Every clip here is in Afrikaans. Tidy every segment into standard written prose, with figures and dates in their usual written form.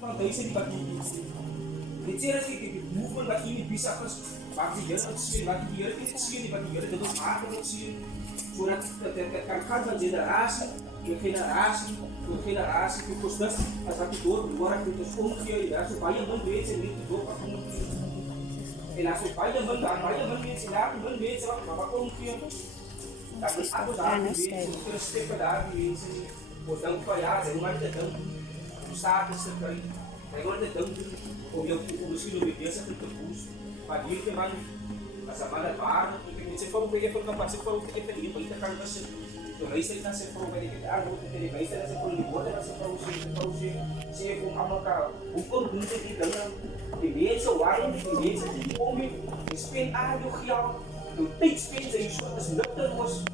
daí você vai dizer assim que movement vai ini bisa terus bagi dia atau sih bagi dia itu sih bagi dia itu ada sih surat terkait generasi ke generasi que costas satu dua itu dia ya supaya menjadi sendiri itu apa ela supaya menjadi sendiri menjadi apa dia tapi aku terus pada ini podang payah dengan kita saat sekali agora tentando o estilo de criança que curso para ir que man essa mala barra que se for pegar por capaz se for que tem para ir para casa to aí se está se for para que algo que tem aí se for limpo se for se com a marca o conjunto que tem de vez o ar de vez de homem spin a do real do take spin de isso as lutas was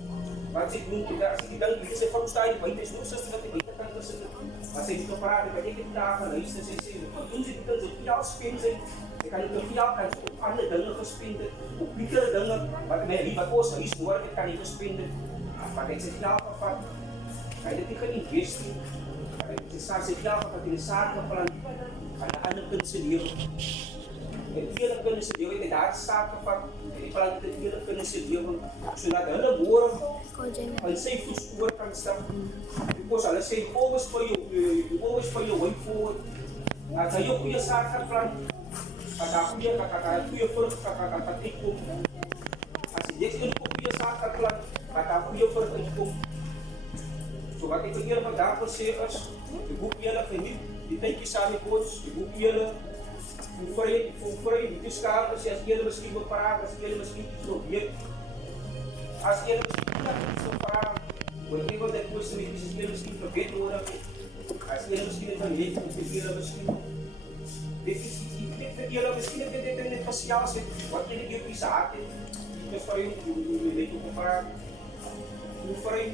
mas se não tiver se dá que se for estar aí para ir não se está tem para casa mas itu parah dekat kita kalau istilah sesi itu kunci kita jadi spin sih kalau kita kan ada dengan spin itu pikir dengan bagaimana riba kos harus luar kita kan itu spin pakai sekian apa kalau kita kan investing kalau kita sekian apa kita saat pelan ada consider dia nak kena sedia kita dah saat apa jadi pelan kita dia nak kena sedia sudah ada buat al safe food kan stuff because ala say always for your way forward at ayo kuya sa plan kada kuya kuya for kakakatikum as yes ko kuya sa plan kada kuya for tikum so bakit kuya magdapos si us ibu kuya la kini ditay kisali coach ibu kuya la Fufre, itu sekarang masih asal meski berperang, asal meski Soviet, asal meski berperang. Whatever that was made, asal meski Soviet orang, asal meski Soviet, asal meski. Dia meski dia pasal sih, waktu dia bisa hati, terus para yang itu berperang, Fufre,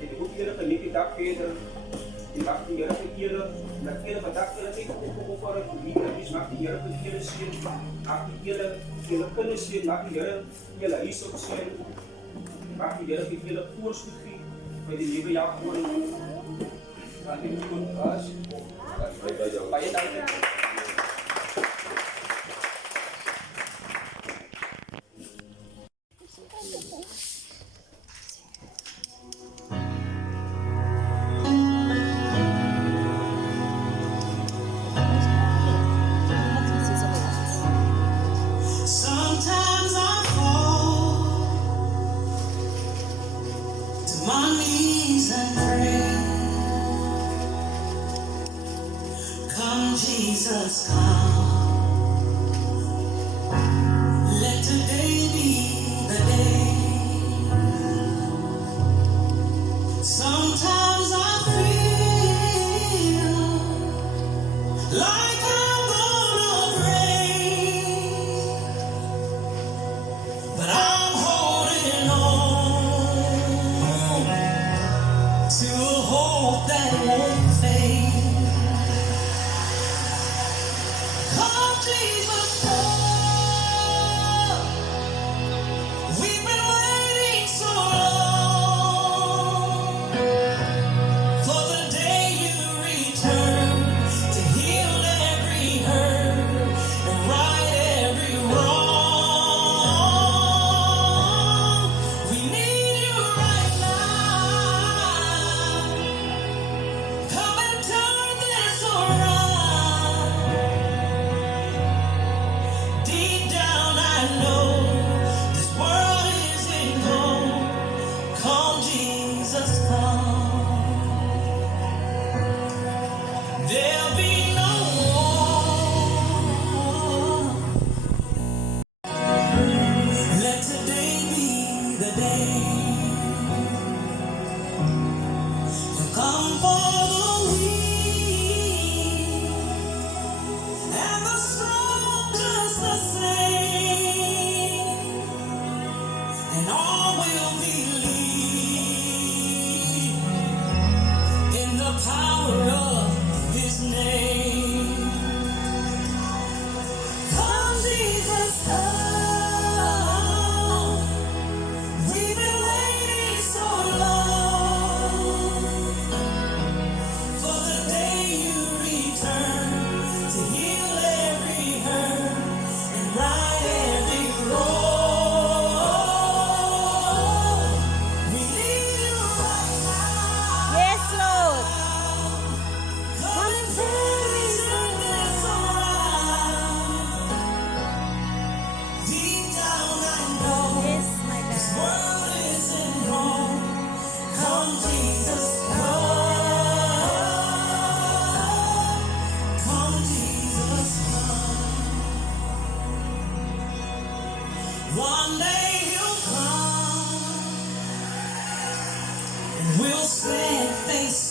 jadi buktinya kan kita Peter. Maknanya kita nakira badakira itu para leaders maknanya kita sih maknanya kita kan sih maknanya kita iso sih maknanya kita kurs kita pada level yang kurang nanti pun pas bayar nanti Jesus come, let today be the day. Sometimes I feel like I'm gonna break, but I'm holding on to a hope that won't fade. Jesus, we've been waiting so long for the day you return to heal every hurt and right every wrong. We need you right now. Come and turn this around. Deep down I know this world isn't home. Come Jesus, come. There'll be no war. Let today be the day. You come for the weak and the strong just the same, and all will believe in the power of His name. Come Jesus, come. We've been waiting so long for the day you return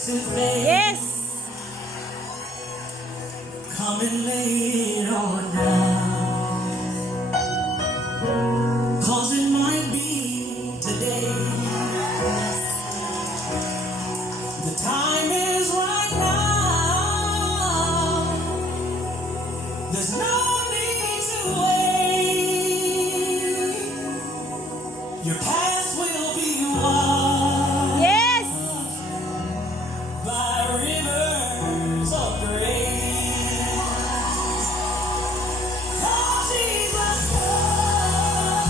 to face. Yes. Come and lay it on down. 'Cause it might be today. The time is right now. There's no need to wait. Your path will be washed Yes. by rivers of grace. Come, Jesus, come.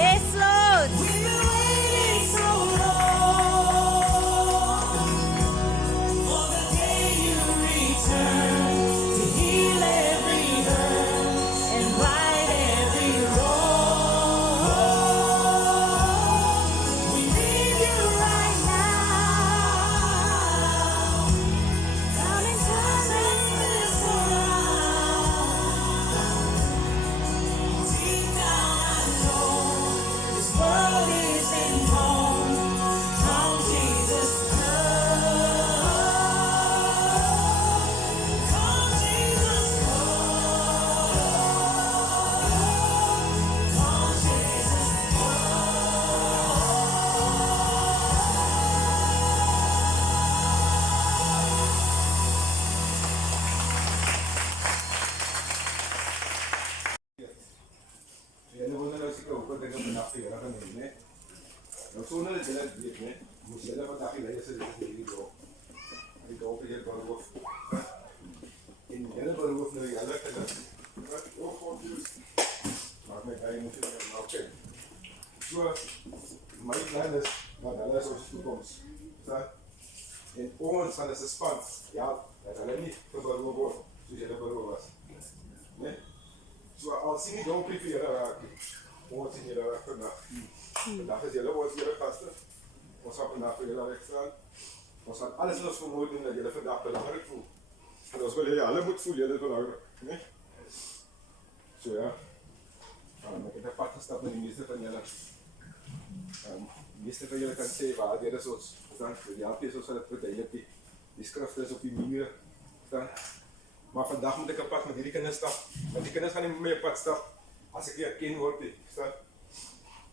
Yes, Lord. We've been waiting so long for the day you return to heal every hurt and right every wrong. We need you right now. Come and turn this around. Deep down I know this world isn't home. Come, Jesus, come. Come, Jesus, come. Come, Jesus, Julle wonder nou seker hoekom ek nou vandag vir julle gaan hê, né? Nou sonder dat julle dit weet, né? Moes julle vandag die leiers dit is hierdie dorp. Die dorp hier Berghof. En julle Berghof nou die hele kinders. Wat ook God doen. Maar my guy moet dit nou ken. So my plan is dat hulle is ons toekoms. Verstaan? En ons gaan as 'n span, ja, dat hulle nie vir Berghof word soos julle Berghof was. Né? So al sien die donkere vir julle raak, ons sien julle raak vandag. Vandag is julle ons julle gaste. Ons gaan vandag vir julle wegstaan. Ons gaan alles in ons vermoed doen dat julle vandag belangrik voel. En ons wil julle alle moet voel, julle is belangrik. Nee? So ja. Ek het 'n pad gestap met die meeste van julle. Die meeste van julle kan sê waar dit is ons. Dan die help ons sal dit verduidelik. Die skrifte is op die muur. Dan maar vandag moet ek 'n pad met hierdie kinders stap. Want die kinders gaan nie met my 'n pad stap as ek nie erken word nie. Verstaan?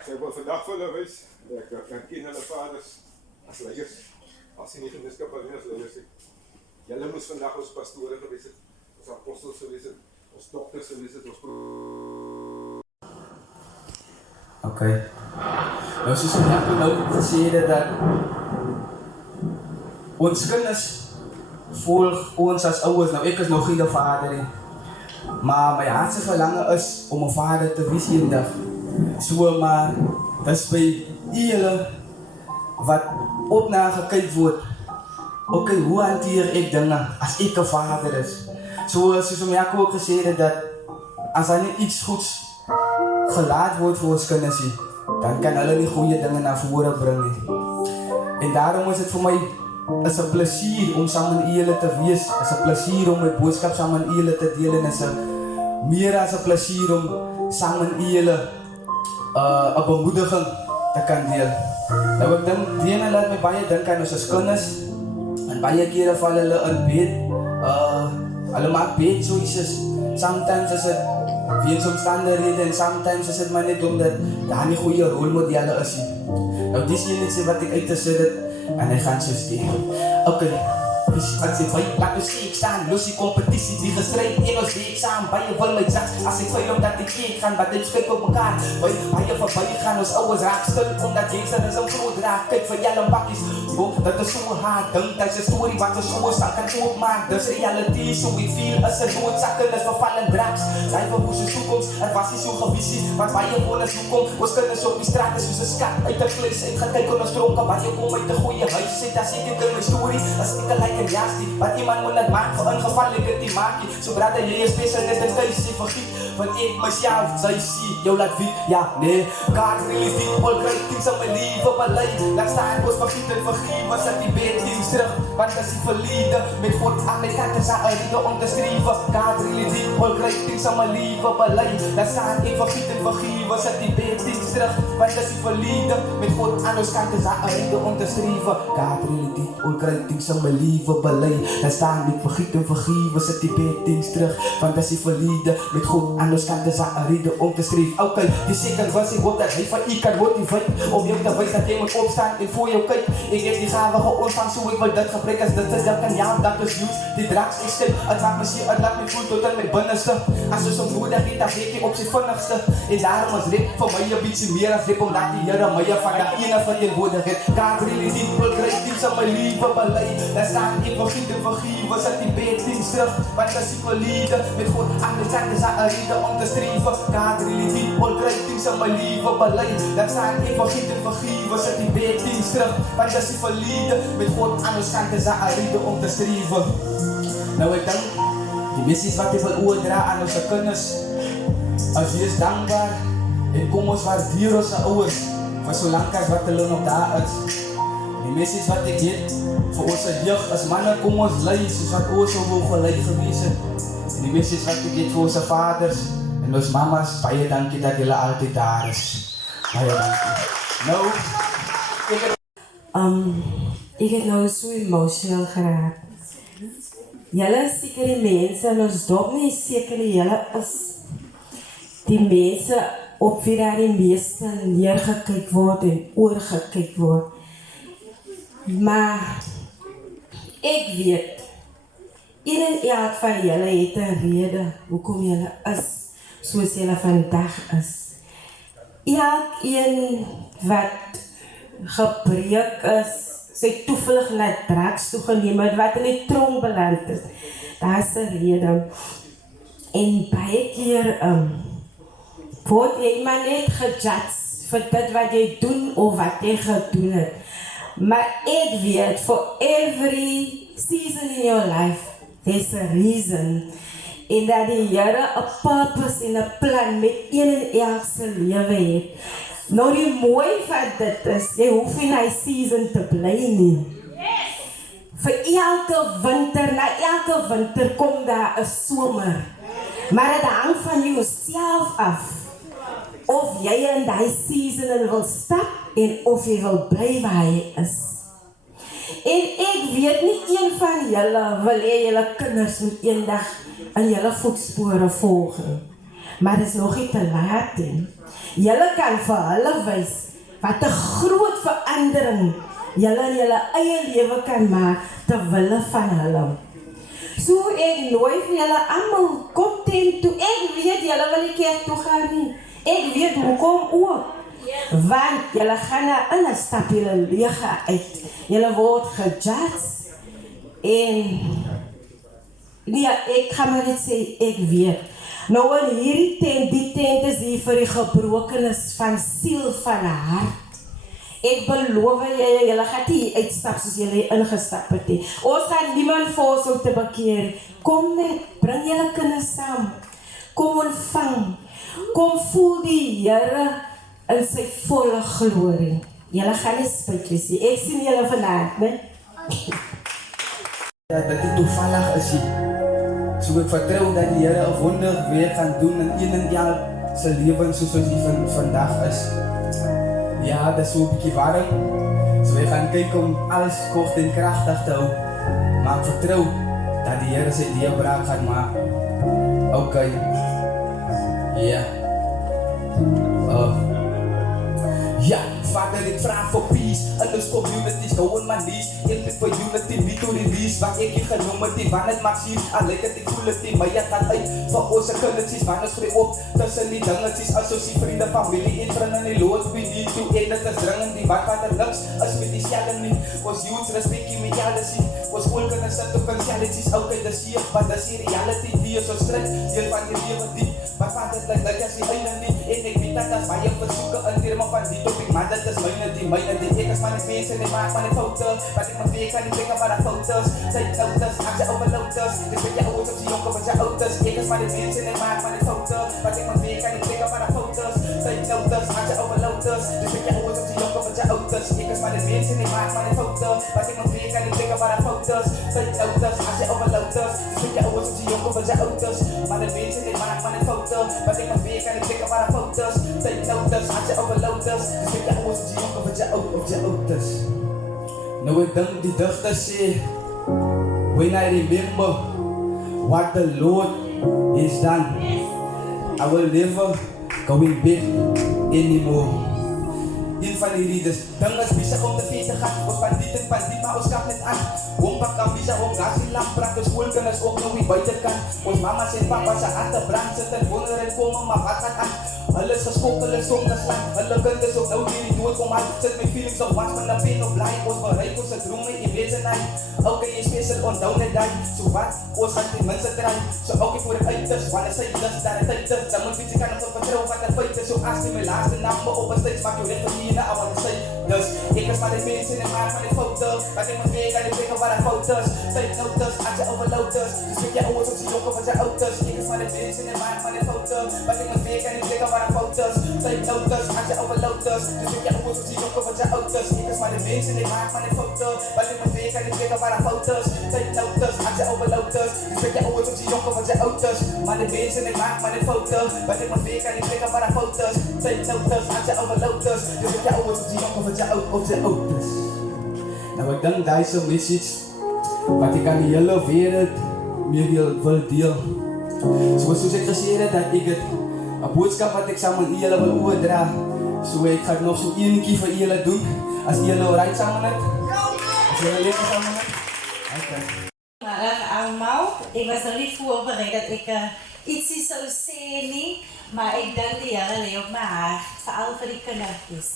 So ek wil vandag vir hulle wys, ek erken hulle vaders as leiers. As nie gemeenskap as leiers nie. Julle moes vandag ons pastore gewees het, ons apostels gewees het, ons dokters gewees het, ons Okay. Nou soos ek net nou gesê het dat ons kinders volg ons as ouers. Nou ek is nog geen vader nie. Maar my hartse verlange is om 'n vader te wees eendag. So maar dis by julle wat op na gekyk word. Okay, hoe hanteer ek dinge as ek 'n vader is? Soos my ook gesê het dat as daar nie iets goeds gelaat word vir ons kinders nie, dan kan hulle nie goeie dinge na vore bring nie. En daarom is dit vir my is 'n plesier om saam met julle te wees. Is 'n plesier om my boodskap saam met julle te deel en is 'n meer as 'n plesier om saam met julle 'n bemoediging te kan deel. Nou ek dink die laat my baie dink aan ons as kinders. En baie kere val hulle in bed. Hulle maak bed choices. Sometimes is dit weens omstandighede en sometimes is dit maar net omdat daar nie goeie rolmodelle is nie. Nou dis net wat ek uit te sê dit en hy gaan so steen. Okay. As ek baie laat ek staan, los die kompetisie, die gestryd en ons die eksamen, baie wil my jaks, as ek vuil omdat ek gaan, wat dit skik op mekaar, baie verby gaan, ons ouwes raak stil, omdat gangster is een groot raak, kyk vir julle bakkies, dat is so hard, dink, dat is een story, wat ons ouwes dan kan opmaak, dis reality, so we feel, is een noodzakken, is vervallen draaks, die verwoes is toekomst, het was nie so gevisie, wat baie woners toekom, ons kinders op die straat is soos een skat, uit die vlees, uitgekyk, en ons dronken, wat jy kom uit die goeie huis, sê, dat ek in my story, as ek like juist die. Wat iemand moet net maak, voor een geval ik het die maak je. Zodra dat je je special net een thuis je vergiet. Want ik mezelf, zij zie, jou laat wie, ja nee. Kaart really diep, all great things aan mijn leven beleid. Laat staan, was vergieten, vergeven, zet die beetings terug. Want dat is die verleden, met God aan mijn kant is aan een reden om te schrijven. Kaart really diep, all great things aan mijn leven beleid. Laat staan, ik vergieten, vergeven, zet die beetings terug. Want dat is die verleden, met God aan ons kant is aan een reden om te schrijven. Kaart really diep, all great things aan mijn leven beleid. Laat staan, ik vergieten, vergeven, zet die beetings terug. Want dat is die verleden, met God aan ons kant is aan een reden om te schrijven. Oké, die second was ik hoop dat hij van u kan motiveren. Om jou te wijzen dat hij moet opstaan en voor jou kijkt. Ik heb die gave geontvang, zo ik wil dat gebruiken als dat is dat kan jou, dat is nieuws. Die draaks is stil, het maakt me zeer, het laat me voelen tot en met binnenste. Als je zo'n moeder heeft, dan weet je op zijn vinnigste. En daarom is rip voor mij een beetje meer als rip, omdat die Heere mij van dat ene vertegenwoordigheid. Kaart really diep, wil krijg iets aan mijn leven beleid. Daar staan ik vergiet en vergeven, zet die beetings terug. Want dat is die verleden, met God aan de kant is aan een reden om te streven. Kaart really diep, wil krijg iets aan mijn leven beleid. Daar staan ik vergiet en vergeven, zet die beetings terug. Want dat is die verleden, met God aan de kant is aan een reden om te streven. Nou ik denk, die missies wat ik wil oordra aan onze kinders. Als je is dankbaar en kom ons waardeer onze ouders. Voor zolang als wat hulle nog daar is. Die missies wat ik heb voor onze jeugd. Als mannen kom ons leid, soos wat oors wil geleid gewees het. En die missies wat ik heb voor onze vaders en onze mama's. Baie dankie dat julle altyd daar is. Baie dankie. Nou, ik heb nou so emotional geraakt. Julle is seker die mense in ons dorp nie seker die julle is die mense op wie daar die meeste neergekyk word en oorgekyk word. Maar ek weet, een en elk van julle het 'n rede hoekom julle is soos julle vandag is. Elkeen wat gebreek is, sy toevlug na drugs toegeneem het, wat in die tronk beland het. Daar is 'n rede. En baie keer word jy maar net gejudge vir dit wat jy doen of wat jy gedoen het. Maar ek weet, for every season in your life, there's a reason. En dat die Here 'n purpose en 'n plan met een en elk se lewe het. Nou die mooi van dit is, jy hoef nie na die season te bly nie. Vir elke winter, na elke winter kom daar 'n somer. Maar dit hang van jouself af. Of jy in die season wil stap en of jy wil bly waar jy is. En ek weet nie een van julle wil hê julle kinders moet eendag in julle voetspore volg nie. Maar dit is nog nie te laat nie. Julle kan vir hulle wys wat 'n groot verandering julle in julle eie lewe kan maak ter wille van hulle. So ek nooi vir julle almal, kom tent toe. Ek weet julle wil nie kerk toe gaan nie. Ek weet hoekom ook. Want julle gaan na in 'n stap julle leeg uit. Julle word gejudge. En ja, ek gaan maar net sê, ek weet. Nou in hierdie tent, die tent is hier vir die gebrokenes van siel, van hart. Ek beloof julle gaan nie uitstap soos julle ingestap het nie. Ons gaan niemand force om te bekeer. Kom net, bring julle kinders saam. Kom ontvang. Kom voel die Here in sy volle glorie. Julle gaan nie spyt wees nie. Ek sien julle vanaand, né? Ja, dat dit toevallig is nie. So ek vertrou dat die Here 'n wonder weer gaan doen in een en elk se lewens soos wat hy vandag is. Ja, dat is so 'n bietjie warm. So ek gaan kyk om alles kort en kragtig te hou. Maar ek vertrou dat die Here sy deurbraak gaan maak. Okay. Ja. Ja, Vader, ik vraag voor peace in ons communities, gewoon maar niets. Ik ben voor unity, niet to release. Wat ik je genoemd heb, die van het mag zien. Al lijkt het, ik voel het niet, maar je gaat uit van onze kunstjes. Wanneer schreef op tussen die dingetjes. Associatie, vrienden, familie, in vrienden, die lood. We need to end, het is dringend. Die wat er niks is met die schellen niet. Ons youth, respect je met jou, dat zien. Ons school kunnen zetten op consciënties. Oké, dat zie je, maar dat is die reality. Die is zo strijd, deel van die leven diep. Maar Vader, lijkt dat je ze eigen niet. En ik weet dat as baie versoeke in terme van die topic, maar dit is myne die ek is maar net mense en ek maak maar net foute, wat ek maar weet kan nie plek waar daar foutes, sy notes, as jy overloaders, dis wat jy ouwens op die jonker wat jy ouders, ek is maar net mense en ek maak maar net foute, wat ek maar weet kan nie plek waar daar foutes, sy notes, as jy overloaders, dis wat jy ouwens op die jonker wat jy ouders, ek is maar net mense en ek maak maar net foute, wat ek maar weet kan nie plek waar daar foutes, sy notes, as jy overloaders, dis wat jy ouwens op die jonker wat jy ouders, maar net mense en ek maak maar net foute, wat ek maar weet kan nie plek waar daar foutes, sy notes, as jy overloaders, dis wat jy ouwens op die jonker wat jy ouders. Nou ek dink die digter sê, when I remember what the Lord has done, I will never go in bed anymore. Een van die lieders, ding is bezig om te feest te gaan, ons bandiet, maar ons kap net aan. Hompak kan bezig om gas en lamp brak, ons schoolkinders ook nog nie buitenkant. Ons mama's en papa's se harte brand, sit en wonder en komen, maar wat gaat aan? Hulle is geskok, hulle is ongeslaan, hulle kind is ook nou weer die dood kom aan. Sit my feelings op was, van die pen op blij, ons bereik ons het drome, jy weet sy naai. Elke jy special onthou net die, so wat, ons gaan ten minste draai. So elke voor die uiters, wanneer sy lust daar het uiters, dan moet jy kan op vertrouw wat die feit is. So as die my laaste naam me op een steeds, maak jou recht van hier na, I wanna say. Dus, ek is maar die mense en ek maak maar die foto's, wat ek moet weet, kan die plek waar die foto's. Sy notes, as jy overloaders, dus weet jy ouwens op die jonker wat jy ouders. Ek is maar die mense en ek maak maar die foto's, wat ek moet weet, kan die plek waar die foto's. Sy notes, as jy overloaders, dus weet jy ouwens op die jonker wat jy ouders. Ek is maar die mense en ek maak maar die foto's, wat ek moet weet, kan die plek waar die foto's. Sy notes, as jy overloaders, dus weet jy ouwens op die jonker wat jy ouders. Maar die mense en ek maak maar die foto's, wat ek moet weet, kan die plek waar die foto's. Sy notes, as jy overloaders, dus weet jy ouwens op die jonker wat jy ouders. Nou ek dink daar is 'n message wat ek aan die hele wêreld mee wil deel. Soos ek gesê het dat ek het 'n boodskap wat ek saam met julle wil oordra. So ek gaan nog so eenetjie vir julle doen. As julle alright saam met dit? As julle lekker saam met dit? Okay. Goeiemôre almal. Ek was nog nie voorberei dat ek ietsie sou sê nie, maar ek dink die Here lê op my hart, veral vir die kindertjies.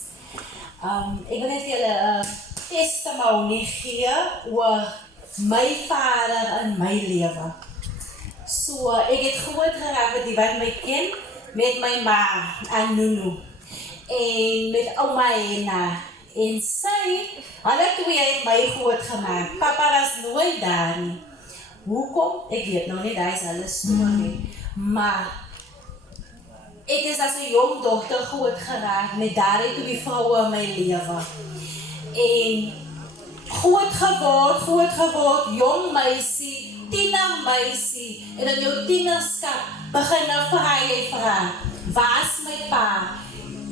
Ek wil net julle 'n testimonie gee oor my vader in my lewe. So ek het groot geraak met die wat my ken, met my ma, Anunu, en met ouma Ena. En sy, hulle twee het my groot gemaak. Papa was nooit daar nie. Hoekom? Ek weet nog nie, daar is hulle storie. Maar ek is as 'n jong dogter groot geraak met daardie twee vroue in my lewe. En groot geword, jong meisie, tienermeisie. En in jou tienerskap begin nou vra, waar is my pa?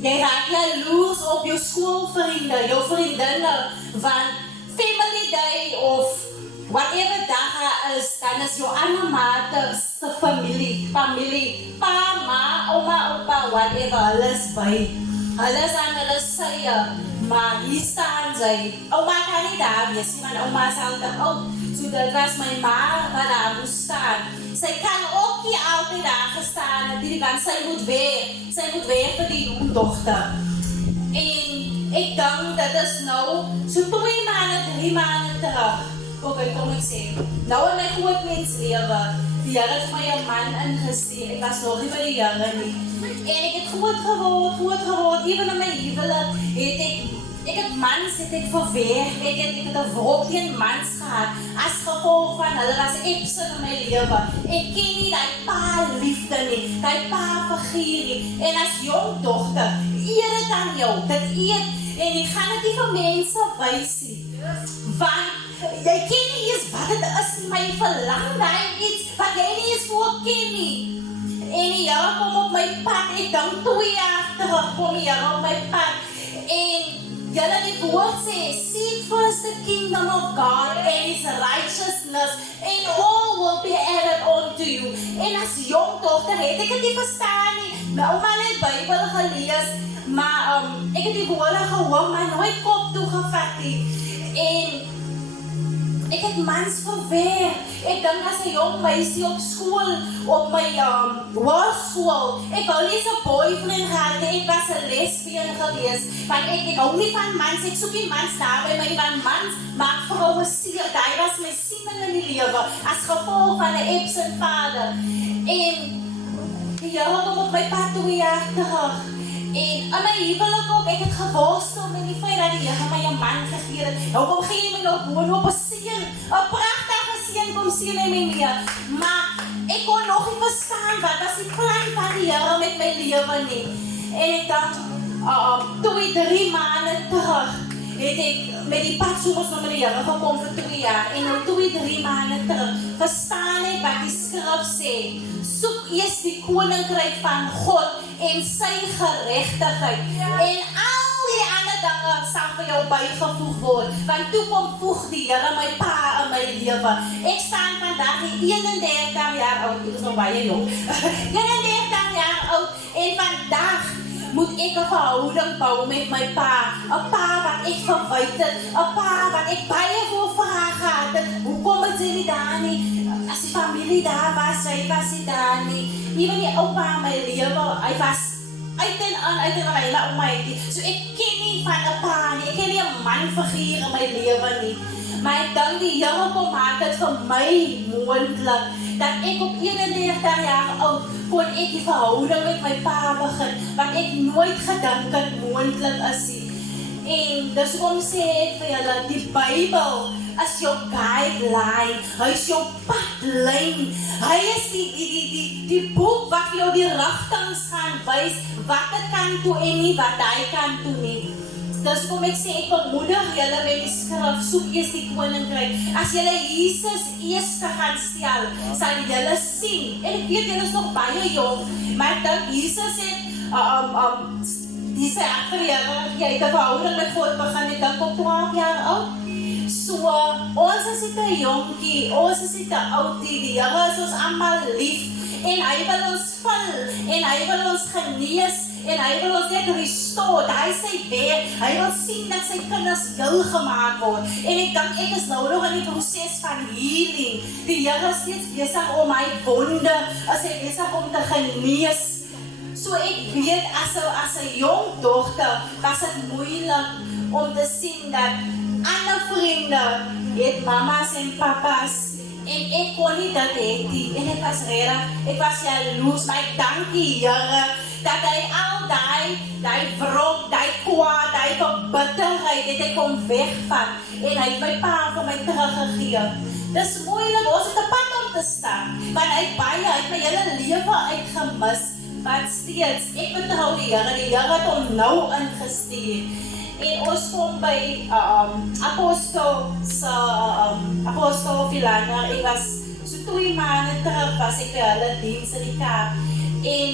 Jy raak jaloers op jou skoolvriende, jou vriendinne, want family day of whatever dag is, dan is jou ander mater se familie, pa, ma, oma, opa, whatever, hulle is by. Hulle is aan hulle sye, maar hier staan sy. Oma kan nie daar wees, want oma is al te oud. So dit was my ma wat daar moest staan. Sy kan ook nie altyd daar gestaan het, want sy moet weer vir die jongdogter. En ek dink dit is nou so 2 maande, 3 maande terug. Okay, kom ek sê. Nou in my groot mens lewe, die Here het my 'n man ingestuur. Ek was nog nie by die Here nie. En ek het groot geword. Ewen in my huwelik het ek mans verweer. Ek het 'n wrok teen mans gehad as gevolg van hulle was absent in my lewe. Ek ken nie daai pa liefde nie, daai pa figuur nie. En as jong dogter, eer dit aan jou, dit eet en jy gaan dit nie vir mense wys nie. Want jy ken nie eens wat dit is, my verlang daai iets wat jy nie eens voor ken nie. En die Here kom op my pad, ek dink 2 jaar terug kom die Here op my pad. En julle die woord sê, seek first the kingdom of God and his righteousness, and all will be added unto you. En as jong dogter het ek dit nie verstaan nie. My ouma het Bybel gelees, maar ek het die woorde gehoor, maar nooit kop toegevat nie. En ek het mans verweer. Ek dink as 'n jong meisie op skool, op my hoërskool, ek wou nie 'n boyfriend gehad nie, ek was 'n lesbien geweest. Want ek hou nie van mans, ek soek nie mans daar by my, want mans maak vroue seer. Daai was my siening in die lewe, as gevolg van 'n absent vader. En die Here kom op my pad 2 jaar terug. En in my huwelik ook, ek het geworstel met die feit dat die Here my 'n man gegee het. Nou kom gee my nog boonop 'n seun, 'n pragtige seun kom seën hy my mee. Maar ek kon nog nie verstaan wat was die plan van die Here met my lewe nie. En ek dan 2-3 maande terug het ek met die pad soos met die Here gekom vir 2 jaar. En nou 2-3 maande terug verstaan ek wat die skrif sê. Soek eers die koninkryk van God en sy geregtigheid. En al die ander dinge sal vir jou bygevoeg word. Want toe kom voeg die Here my pa in my lewe. Ek staan vandag 31 jaar oud. Ek is nog baie jong. 31 jaar oud en vandag moet ek 'n verhouding bou met my pa. 'n Pa wat ek verwyd het, 'n pa wat ek baie voor vrae gehad het. Hoekom het sy nie daar nie? As die familie daar was, sy was nie daar nie. Ewen die oupa in my lewe, hy was uit en aan hy om my. So ek ken nie van 'n pa nie, ek ken nie 'n manfiguur in my lewe nie. Maar ek dink die Here kom maak dit vir my moontlik dat ek op 31 jaar oud kon ek die verhouding met my pa begin, wat ek nooit gedink het moontlik is nie. En dis hoekom sê ek vir julle, die Bybel is jou guideline, hy is jou padlyn, hy is die boek wat vir jou die rigtings gaan wys, wat ek kan toe en nie wat hy kan toe nie. Dus kom ek sê, ek bemoedig julle met die skrif, soek eers die koninkryk. As julle Jesus eerste gaan stel, sal julle sien. En ek weet julle is nog baie jong, maar ek dink Jesus het die sê ek vir julle, jy het 'n verhouding met God begin, ek dink op 12 jaar oud. So, ons is nie te jonkie, ons is nie te oudie, die Here is ons almal lief, en hy wil ons vul, en hy wil ons genees, en hy wil ons net restore, hy sy werk, hy wil sien dat sy kinders heel gemaak word, en ek dink ek is nou nog in die proses van healing, die Here is steeds besig om my wonde, is hy besig om te genees. So ek weet, as 'n jong dogter, was dit moeilik om te sien dat ander vriende het mamas en papas, en ek kon nie dat hê nie, en ek was jaloers, maar ek dank die Here, dat hy al die wrok, die kwaad, die verbitterheid, het hy kom wegvat, en hy het my pa vir my teruggegee. Dis moeilik, ons het 'n pad om te staan, want hy het my hele lewe uitgemis, maar steeds, ek vertrou die Here het hom nou ingestuur. En ons kom by Apostel Vilana, ek was so 2 maande terug, was ek by hulle diens in die Kaap, en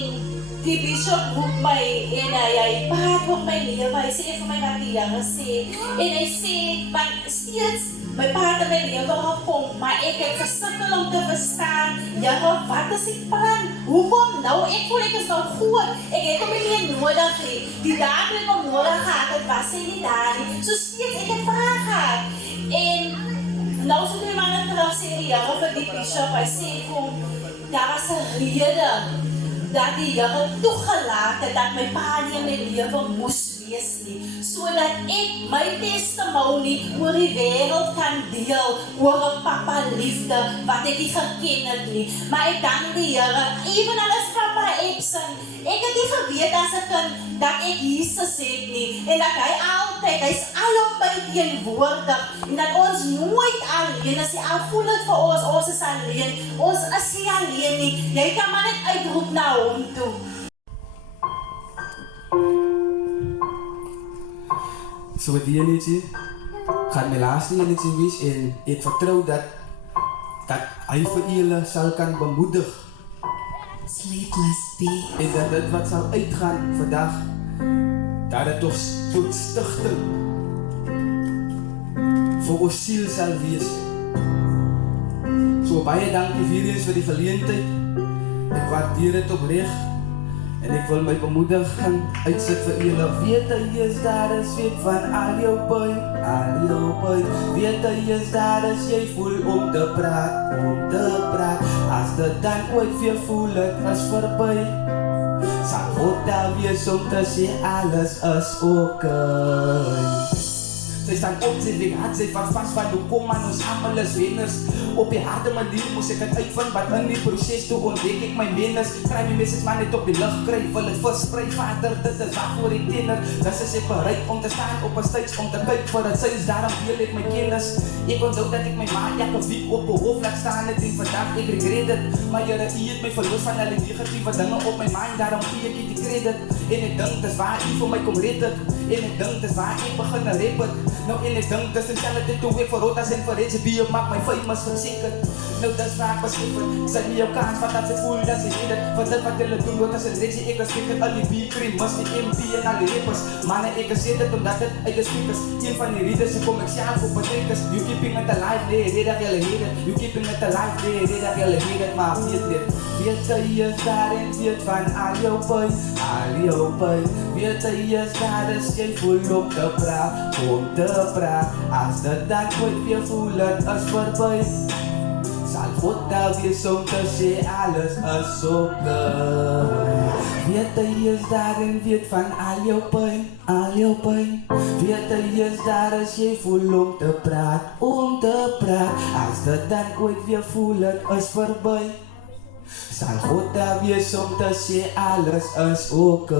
die bishop roep my, en hy praat oor my lewe, hy sê vir my wat die Here sê, en hy sê, want steeds, my pa het in my lewe gekom, maar ek het gesukkel om te verstaan, Here, wat is die plan? Hoekom nou? Ek voel ek is nou goed, ek het hom nie nodig nie, die daad wat ek hom nodig gehad het, was hy nie daar nie, so steeds, ek het vraag gehad, en nou so 2 maande terug sê die Here vir die bishop, hy sê vir hom, daar was 'n rede, dat die Here toegelaat het, dat my pa nie in my lewe moes wees nie, sodat ek my testimonie oor die wêreld kan deel, oor 'n papa liefde, wat ek nie geken het nie, maar ek dank die Here, even al is papa absent, ek het nie geweet as 'n kind, dat ek Jesus het nie, en dat hy altyd, hy is alomby teenwoordig, en dat ons nooit alleen is, al voel het vir ons is alleen, ons is nie alleen nie, jy kan maar net uitroep na hom toe. So die enetjie, gaan my laaste enetjie wees, en ek vertrou dat hy vir julle sal kan bemoedig, Sleepless Bee. en dat dit wat sal uitgaan vandag, dat dit toch tot stigting vir ons siel sal wees. So baie dankie vir eens vir die geleentheid, ek waardeer dit opreg, en ek wil my bemoediging uitsit vir julle. Weet hy is daar, is weet van al jou pyn, weet hy is daar, as jy voel om te praat, as dit dan ooit weer voel het is verby, sal God daar wees om te sê alles is oké. Sy staan op, sy lig hard, sy vat vast van hoe kom man, ons allemaal is wenners. Op die harde manier moes ek het uitvind, wat in die proces toe ontdek ek my menens. Kry my message man net op die lucht kry, wil het verspreid, vader, dit is wat voor die tenner. Dus is ek bereid om te staan op een stage, om te kyk vir het syns, daarom deel ek my kennis. Ek onthou dat ek my maat elke week op die hoofd laat staan het en vandag ek regret het. Maar Here, U het my verloos van alle negatieve dinge op my mind, daarom gee ek die credit. En ek dink, dis waar U vir my kom red het. En ek dink, dis waar ek begin rap het. Nou en ek dink, dis in selfde toe ek vir Rotas en vir Reggie B, maak my famous verseker. Nou dis waar ek beskryf het, sy nie jou kans, wat dat sy voel, dat sy weet het. Van dit wat hulle doen, Rotas en Reggie, ek respect het al die B-cream, mis die MP en al die rappers. Manne, ek sê dit omdat dit uit die speakers, een van die readers, ek kom ek self op betekens. You keeping it alive, nee, dat julle heet het. You keeping it alive, nee, dat julle heet het, maar weet dit. Weet jy is daar en weet van al jou pijn, al jou pijn. Weet jy is daar is jy voel om te praat, om te praat. As dit dan ooit weer voel het is voorbij, sal God daar wees om te sê alles is oké. Weet jy is daar en weet van al jou pijn, al jou pijn. Weet jy is daar as jy voel om te praat, om te praat. As dit dan ooit weer voel het is voorbij, sal God daar wees om te sê alles is oké.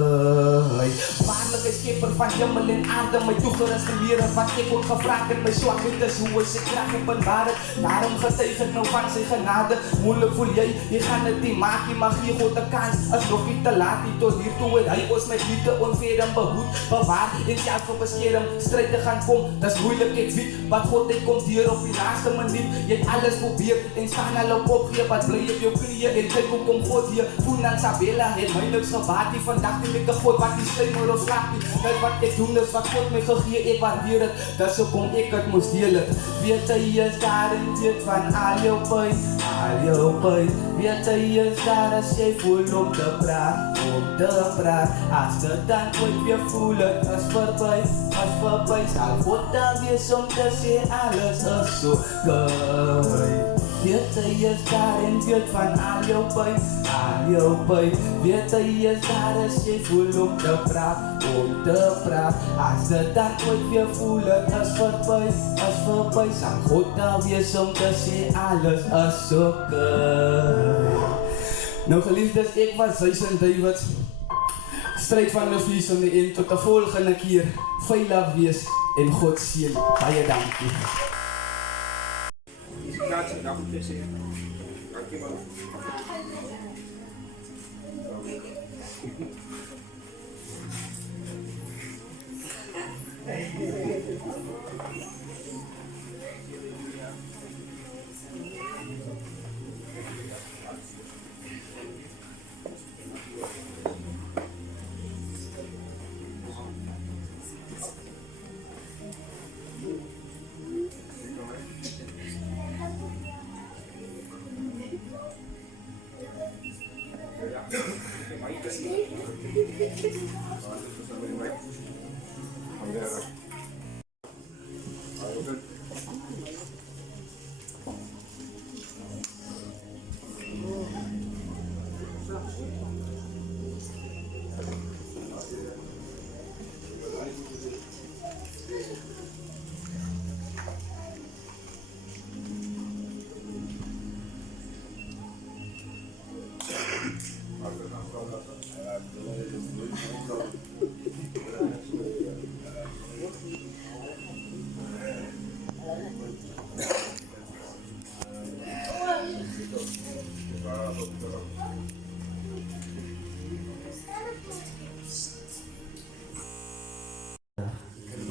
Waarlike skepper van hemel en aarde, my toegerus geleer wat ek ook gevraag het, my swakheid is hoe is ek krag openbaar het. Daarom getuig ek nou van sy genade. Moeilik voel jy gaan het nie maak nie, maar gee God 'n kans. Is nog nie te laat nie, tot hiertoe het hy ons met liefde onveer en behoed, bewaar en self vir beskerm. Stryd te gaan kom, dis moeilik ek weet, wat God het kom deur op die laaste minuut. Jy het alles probeer en staan al op gee, wat bly op jou knieë en kyk hoe kom God hier. Funan Sabela het my niks gebaat nie, vandag die ek 'n God wat die slymer of slaap nie. Dit wat ek doen is wat God my gegee, ek waardeer het. Dis hoekom ek het moes deel het. Weet jy is daar en weet van al jou pijn, al jou pijn. Weet jy is daar as jy voel om te praat, om te praat. As dit dan ooit weer voel het is voorbij, sal God dan wees om te sê alles is so goed. Weet jy is daar en weet van al jou pijn, al jou pijn. Weet jy is daar as jy voel om te praat, om te praat. As dit dan ooit weer voel het is voorbij, sal God daar wees om te sê alles is so goed. Nou geliefdes, ek was Jason David. Stryd van die vies om die eind tot 'n volgende keer. Veilig wees en God seën. Baie dankie.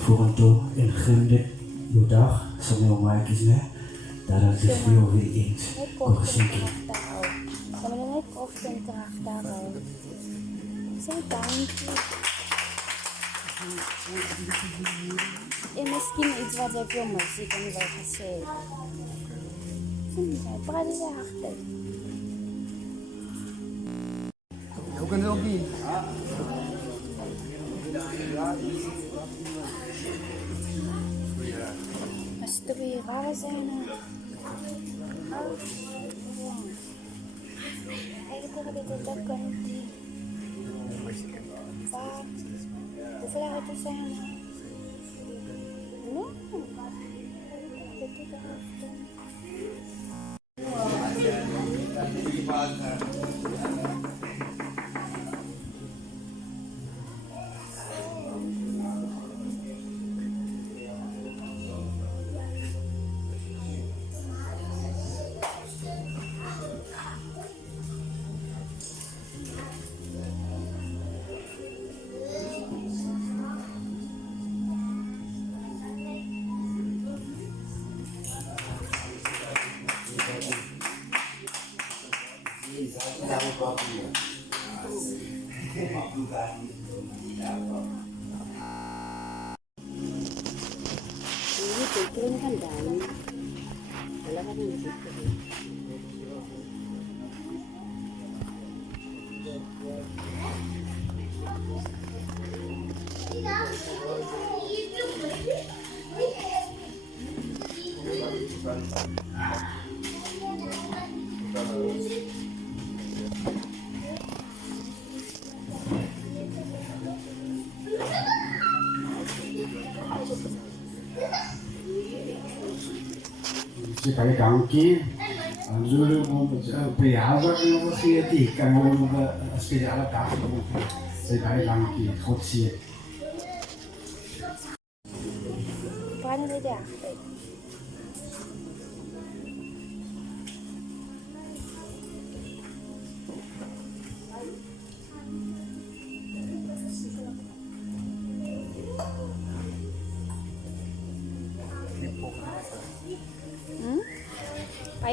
Vorentoe en gun dit jou dag, som jou maatjies, né? Dat is veel weer eens. Kom gesinkie. Kom je net ochtend terug daarop. Zeg dankie. En misschien iets wat ik veel muziek en wel gezegd. Praat je achter. Hoe kan het ook niet? Mysterie, waar zijn er? Eigenlijk heb ik dat kunnen die. Waar? Hoeveel uit zijn er? No? Saya gangki, anjur mau berapa kalau saya tiga mau sepeda alat kaki, saya gangki, kocsi. Paano dia?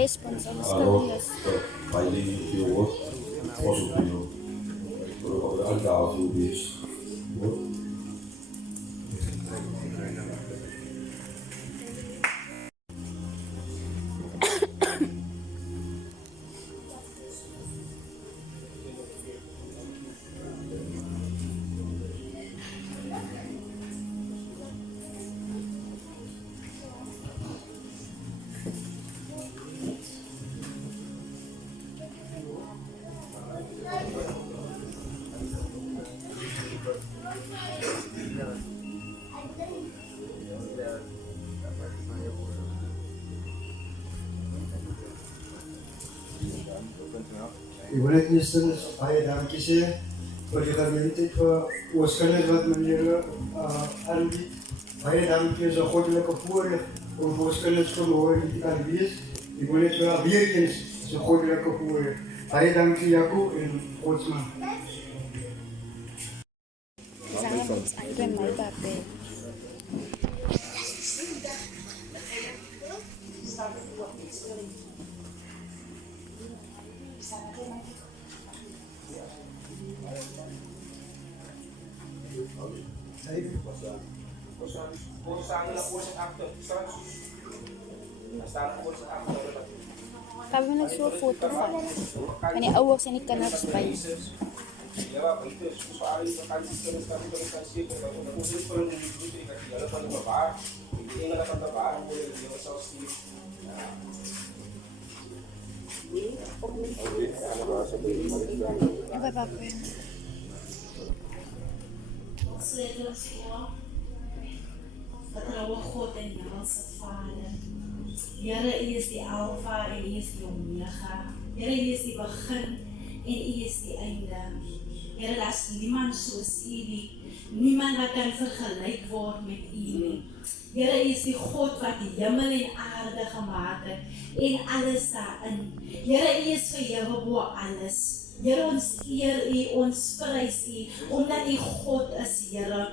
Sponsor mas Carlos. Fighting field, also field. Pero ang tao sa ubis. Ik wil het niet doen, baie dankie sê vir die geleentheid vir ons kinders wat meneer aanbied. Baie dankie, is 'n goddelike voorreg om vir ons kinders te hoor die kan wees. Ik wil het wel weer eens, is 'n goddelike voorreg. Baie dankie Jaco en Godsman. Ik ben my papel. Kami nagsuot foto fa. Kani awak sa ni kanaks pa. Apa papel? Vertrouwen God en Hemelse Vader. Here, U is die Alpha en U is die Omega. Here, U is die begin en U is die einde. Here, daar is niemand soos U nie. Niemand wat kan vergelyk word met U nie. Here, U is die God wat die hemel en aarde gemaak het en alles daarin. Here, U is verhewe bo alles. Here, ons eer U, ons prys U, omdat U God is, Here.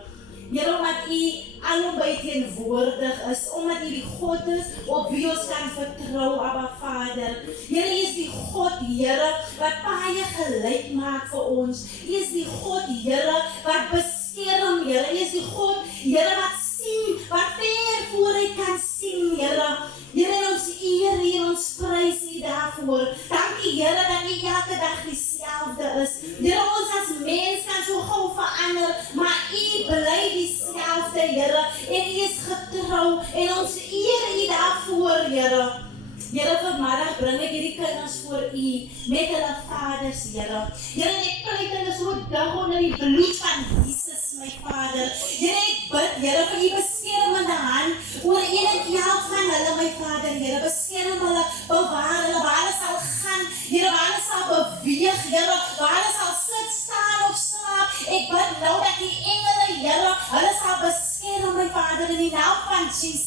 Here, omdat U alomby teenwoordig is, omdat U die God is op wie ons kan vertrou, Abba Vader. Here, U is die God, Here, wat baie gelyk maak vir ons. U is die God, Here, wat beskerm, Here. U is die God, Here, wat sien, wat ver vooruit kan sien, Here. Here, ons eer U en ons prys U daarvoor. Dankie, Here, dat U elke dag dieselfde is. Here, ons as mens kan so gou verander, maar U bly dieselfde, Here, en U is getrou en ons eer U daarvoor, Here. Here, vanmiddag bring ek hierdie kinders voor U met hulle vaders, Here. Here, ek pleit hulle so dag onder die bloed van Jesus, my Vader. Here, ek bid, Here, vir U beskermende hand oor een en elk van hulle, my Vader.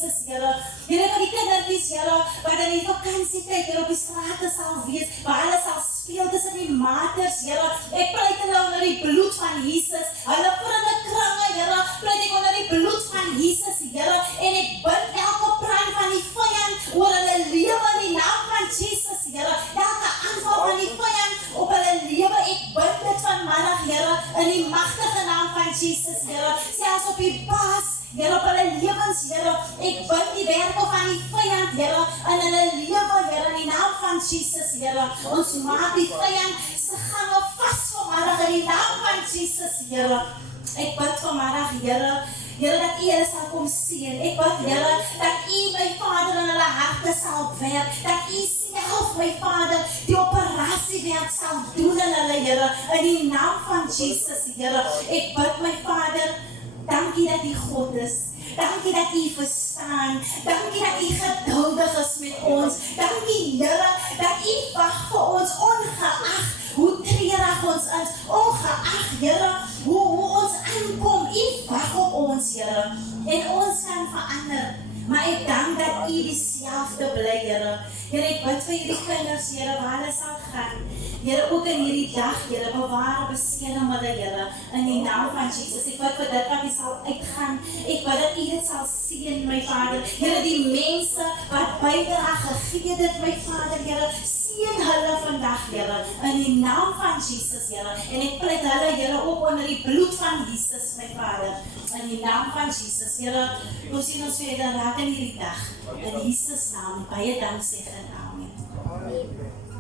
Jesus, Here. Here, vir die kindertjies, Here, wat in die vakansietyd, Here, op die strate sal wees, waar hulle sal speel tussen die maters, Here. Ek pleit hulle onder die bloed van Jesus. Hulle kringe kringe, Here, pleit ek onder die bloed van Jesus, Here. En ek bind elke plan van die vyand oor hulle lewe in die naam van Jesus, Here. Elke aanval van die vyand op hulle lewe, ek bind dit vanmiddag, Here, in die magtige naam van Jesus, Here. Selfs op die baas, Here, op hulle lewens, Here. Ek bind die werke van die vyand, Here, in hulle lewe, Here, in die naam van Jesus, Here. Ons maak die vyand se gange vas vanmiddag in die naam van Jesus, Here. Ek bid vanmiddag, Here, Here, dat U hulle sal kom sien. Ek bid, Here, dat U, my Vader, in hulle harte sal werk. Dat U self, my Vader, die operasiewerk sal doen in hulle, Here, in die naam van Jesus, Here. Ek bid, my Vader, dankie dat U God is. Dankie dat U verstaan. Dankie dat U geduldig is met ons. Dankie, Here, dat U wag vir ons, ongeag hoe treurig ons is, ongeag, Here, hoe ons aankom. U wag op ons, Here, en ons kan verander. Maar ek dank dat U dieselfde bly, Here. Here, ek bid vir hierdie kinders, Here, waar hulle sal gaan. Here, ook in hierdie dag, Here, bewaar, beskerm hulle, Here, in die naam van Jesus. Ek bid vir dit wat U sal uitgaan. Ek bid dat U dit sal sien, my Vader. Here, die mense wat bydra gegee dit, my Vader, Here, sien hulle vandag, Here, in die naam van Jesus, Here. En ek pleit hulle, Here, ook onder die bloed van Jesus, my Vader, in die naam van Jesus, Here. Ons sien ons verder raak in hierdie dag. In Jesus naam, baie dank sê en amen.